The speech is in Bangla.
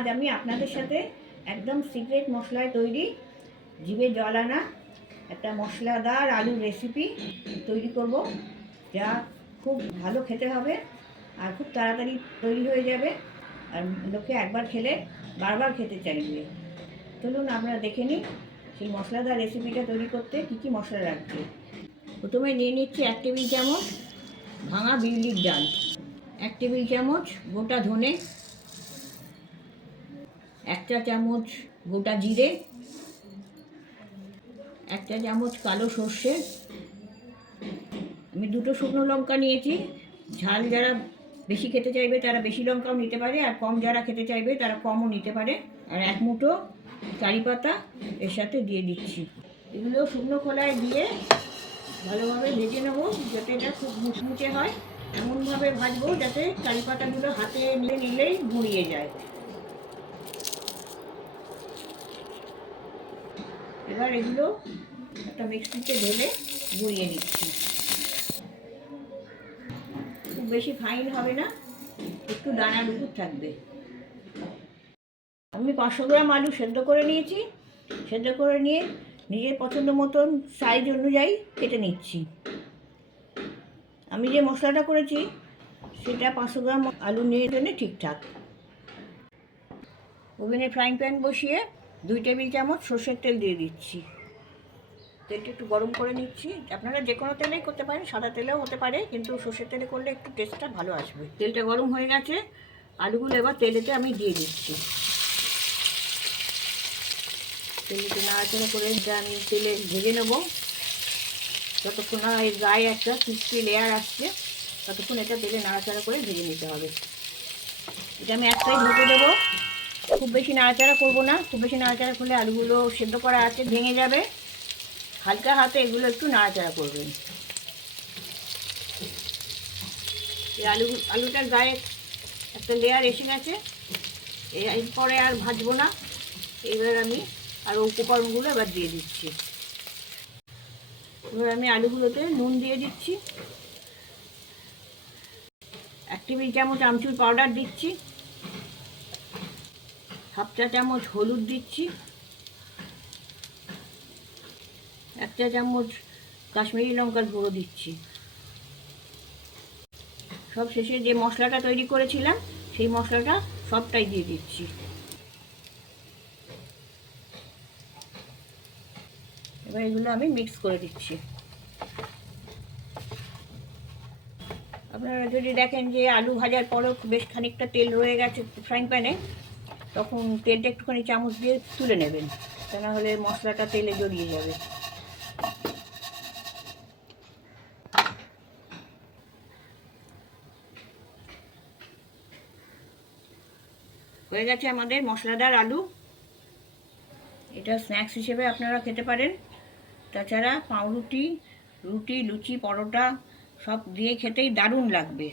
আজ আমি আপনাদের সাথে একদম সিক্রেট মশলায় তৈরি জিভে জল আনা একটা মশলাদার আলুর রেসিপি তৈরি করব, যা খুব ভালো খেতে হবে আর খুব তাড়াতাড়ি তৈরি হয়ে যাবে, আর লোকে একবার খেলে বারবার খেতে চাইবে। চলুন আমরা দেখে নিই সেই মশলাদার রেসিপিটা তৈরি করতে কী কী মশলা লাগবে। প্রথমে নিয়ে নিচ্ছি 1 টেবিল চামচ ভাঙা বিউলির ডাল, 1 টেবিল চামচ গোটা ধনে, 1 চা চামচ গোটা জিরে, 1 চা চামচ কালো সর্ষে। আমি 2টো শুকনো লঙ্কা নিয়েছি। ঝাল যারা বেশি খেতে চাইবে তারা বেশি লঙ্কাও নিতে পারে, আর কম যারা খেতে চাইবে তারা কমও নিতে পারে। আর 1 মুঠো কারি পাতা এর সাথে দিয়ে দিচ্ছি। এগুলো শুকনো খোলায় দিয়ে ভালোভাবে ভেজে নেবো, যাতে এটা খুব মুচমুচে হয়। এমনভাবে ভাজবো যাতে কারি পাতাগুলো হাতে নিলেই গুঁড়িয়ে যায়। এবার এগুলো একটা মিক্সিতে ঢেলে গুঁড়িয়ে নিচ্ছি। খুব বেশি ফাইন হবে না, একটু দানার উপর থাকবে। আমি 500 গ্রাম আলু সেদ্ধ করে নিয়েছি। সেদ্ধ করে নিয়ে নিজের পছন্দ মতন সাইজ অনুযায়ী কেটে নিচ্ছি। আমি যে মশলাটা করেছি সেটা 500 গ্রাম আলু নিয়ে জন্য ঠিকঠাক। ওভেনে ফ্রাইং প্যান বসিয়ে 2 টেবিল চামচ সর্ষের তেল দিয়ে দিচ্ছি। তেলটা একটু গরম করে নিচ্ছি। আপনারা যে কোনো তেলেই করতে পারেন, সাদা তেলেও হতে পারে, কিন্তু সর্ষের তেলে করলে একটু টেস্টটা ভালো আসবে। তেলটা গরম হয়ে গেছে, আলুগুলো এবার তেলেতে আমি দিয়ে দিচ্ছি। তেলটা নাড়াচাড়া করে আমি তেলে ভেজে নেবো। যতক্ষণ না এর গায়ে একটা ক্রিস্পি লেয়ার আসছে ততক্ষণ এটা তেলে নাড়াচাড়া করে ভেজে নিতে হবে। এটা আমি একটাই ঢেকে দেবো, খুব বেশি নাড়াচাড়া করবো না। খুব বেশি নাড়াচাড়া করলে আলুগুলো সেদ্ধ করা আছে ভেঙে যাবে। হালকা হাতে এগুলো একটু নাড়াচাড়া করবেন। এই আলুটার গায়ে একটা লেয়ার এসে গেছে, এরপরে আর ভাজবো না। এবার আমি আর উপকরণগুলো এবার দিয়ে দিচ্ছি। এবার আমি আলুগুলোতে নুন দিয়ে দিচ্ছি, 1 টেবিল চামচ আমচুর পাউডার দিচ্ছি, 1/2 চা চামচ হলুদ দিচ্ছি, 1 চা চামচ কাশ্মীরি লঙ্কার গুঁড়ো দিচ্ছি। সব শেষে যে মশলাটা তৈরি করেছিলাম সেই মশলাটা সবটাই দিয়ে দিচ্ছি। এবার এগুলো আমি মিক্স করে দিচ্ছি। আপনারা যদি দেখেন যে আলু ভাজার পরেও বেশ খানিকটা তেল রয়ে গেছে ফ্রাইং প্যানে, তখন তেলটা একটুখানি চামচ দিয়ে তুলে নেবেন, তা না হলে মশলাটা তেলে জড়িয়ে যাবে। হয়ে গেছে আমাদের মশলাদার আলু। এটা স্ন্যাক্স হিসেবে আপনারা খেতে পারেন। তাছাড়া পাউরুটি, রুটি, লুচি, পরোটা সব দিয়ে খেতেই দারুণ লাগবে।